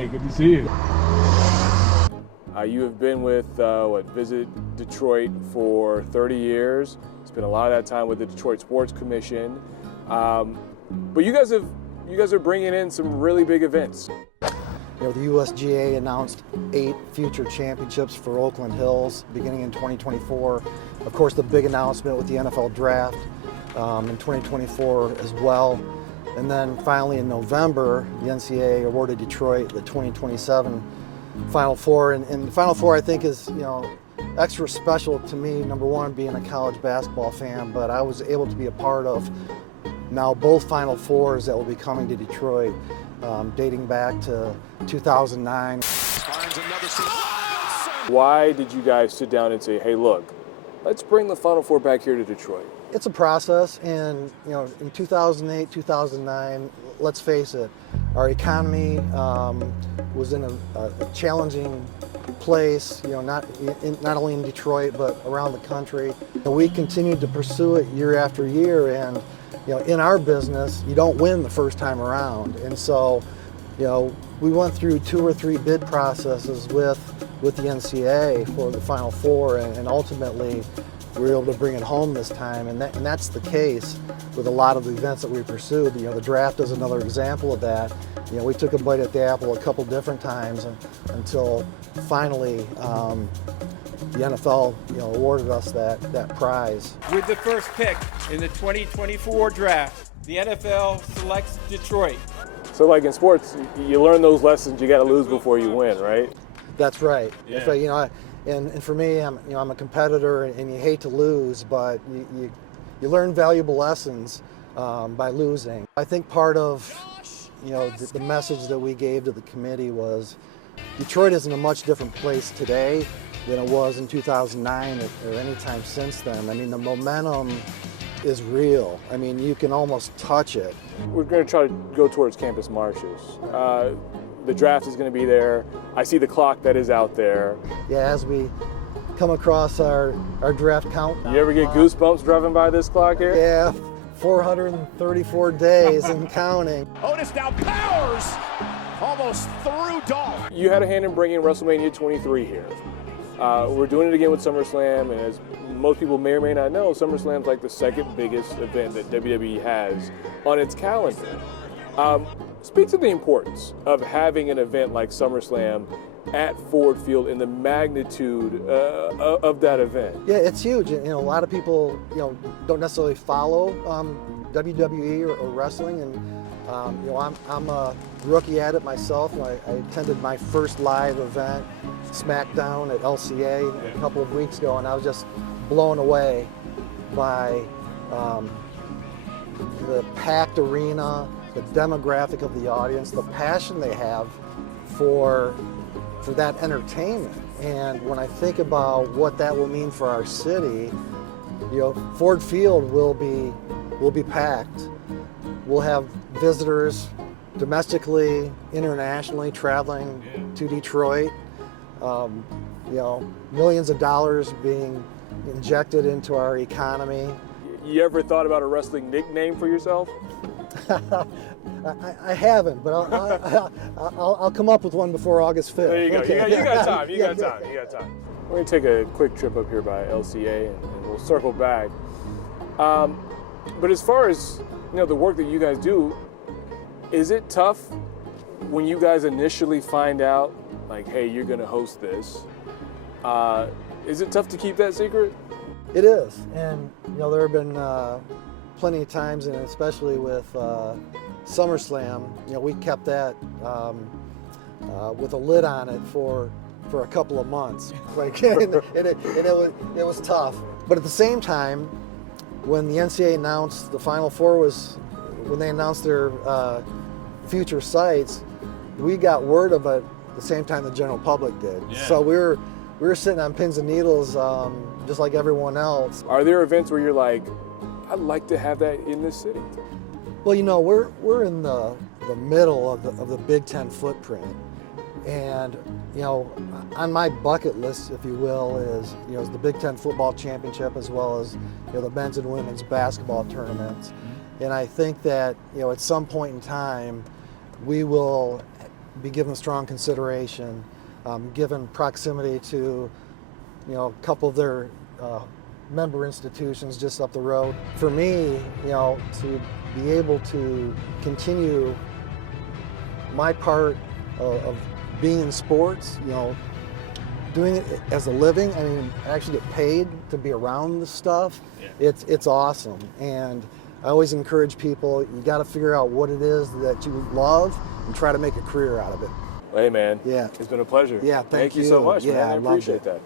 Hey, good to see you. You have been with Visit Detroit for 30 years. Spent a lot of that time with the Detroit Sports Commission. But you guys are bringing in some really big events. You know, the USGA announced 8 future championships for Oakland Hills beginning in 2024. Of course, the big announcement with the NFL draft in 2024 as well. And then finally in November, the NCAA awarded Detroit the 2027 Final Four. And the Final Four, I think, is, you know, extra special to me, number one, being a college basketball fan, but I was able to be a part of now both Final Fours that will be coming to Detroit, dating back to 2009. Why did you guys sit down and say, hey, look, let's bring the Final Four back here to Detroit? It's a process, and you know, in 2008, 2009, let's face it, our economy was in a challenging place, you know, not only in Detroit, but around the country. And we continued to pursue it year after year, and you know, in our business, you don't win the first time around. And so, you know, we went through 2 or 3 bid processes with the NCAA for the Final Four, and ultimately we were able to bring it home this time. And that's the case with a lot of the events that we pursued. You know, the draft is another example of that. You know, we took a bite at the apple a couple different times until finally the NFL, you know, awarded us that prize. With the first pick in the 2024 draft, the NFL selects Detroit. So like in sports, you learn those lessons, you got to lose before you win, right? That's right. Yeah. That's right. You know, and for me, I'm a competitor, and you hate to lose, but you learn valuable lessons by losing. I think part of, you know, the message that we gave to the committee was Detroit is in a much different place today than it was in 2009 or any time since then. I mean, the momentum is real. I mean, you can almost touch it. We're going to try to go towards Campus Martius. The draft is going to be there. I see the clock that is out there. Yeah, as we come across our draft count. You ever get goosebumps driving by this clock here? Yeah, 434 days and counting. Otis now powers almost through Dolph. You had a hand in bringing WrestleMania 23 here. We're doing it again with SummerSlam, and as most people may or may not know, SummerSlam's like the second biggest event that WWE has on its calendar. Speak to the importance of having an event like SummerSlam at Ford Field and the magnitude of that event. Yeah, it's huge. You know, a lot of people, you know, don't necessarily follow WWE or wrestling, and you know, I'm a rookie at it myself. I attended my first live event, SmackDown at LCA, a couple of weeks ago, and I was just blown away by the packed arena, the demographic of the audience, the passion they have for that entertainment. And when I think about what that will mean for our city, you know, Ford Field will be packed. We'll have visitors domestically, internationally traveling to Detroit. You know, millions of dollars being injected into our economy. You ever thought about a wrestling nickname for yourself? I haven't, but I'll come up with one before August 5th. There you go. Okay. You got time. You got time. We're going to take a quick trip up here by LCA, and we'll circle back. But as far as, you know, the work that you guys do, is it tough when you guys initially find out, like, hey, you're going to host this? Is it tough to keep that secret? It is, and you know, there have been plenty of times, and especially with SummerSlam, you know, we kept that with a lid on it for a couple of months. Like, and it was tough. But at the same time, when the NCAA announced the Final Four when they announced their future sites, we got word of it at the same time the general public did. Yeah. So we were sitting on pins and needles, just like everyone else. Are there events where you're like, I'd like to have that in this city? Well, you know, we're in the middle of the Big Ten footprint, and you know, on my bucket list, if you will, is the Big Ten football championship, as well as the men's and women's basketball tournaments. And I think that at some point in time, we will be given strong consideration, given proximity to, a couple of their member institutions just up the road. For me, to be able to continue my part of being in sports, doing it as a living. I mean, I actually get paid to be around this stuff. Yeah. It's awesome. And I always encourage people, you got to figure out what it is that you love and try to make a career out of it. Hey, man. Yeah. It's been a pleasure. Yeah, thank you so much, yeah, man. I loved appreciate it. that.